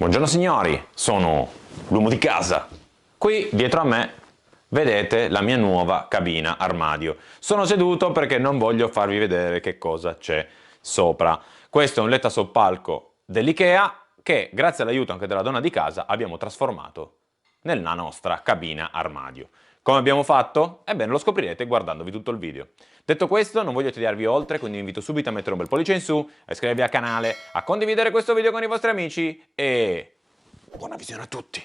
Buongiorno signori, sono l'uomo di casa. Qui dietro a me vedete la mia nuova cabina armadio. Sono seduto perché non voglio farvi vedere che cosa c'è sopra. Questo è un letto a soppalco dell'Ikea che, grazie all'aiuto anche della donna di casa, abbiamo trasformato nella nostra cabina armadio. Come abbiamo fatto? Ebbene, lo scoprirete guardandovi tutto il video. Detto questo, non voglio tediarvi oltre, quindi vi invito subito a mettere un bel pollice in su, a iscrivervi al canale, a condividere questo video con i vostri amici e buona visione a tutti!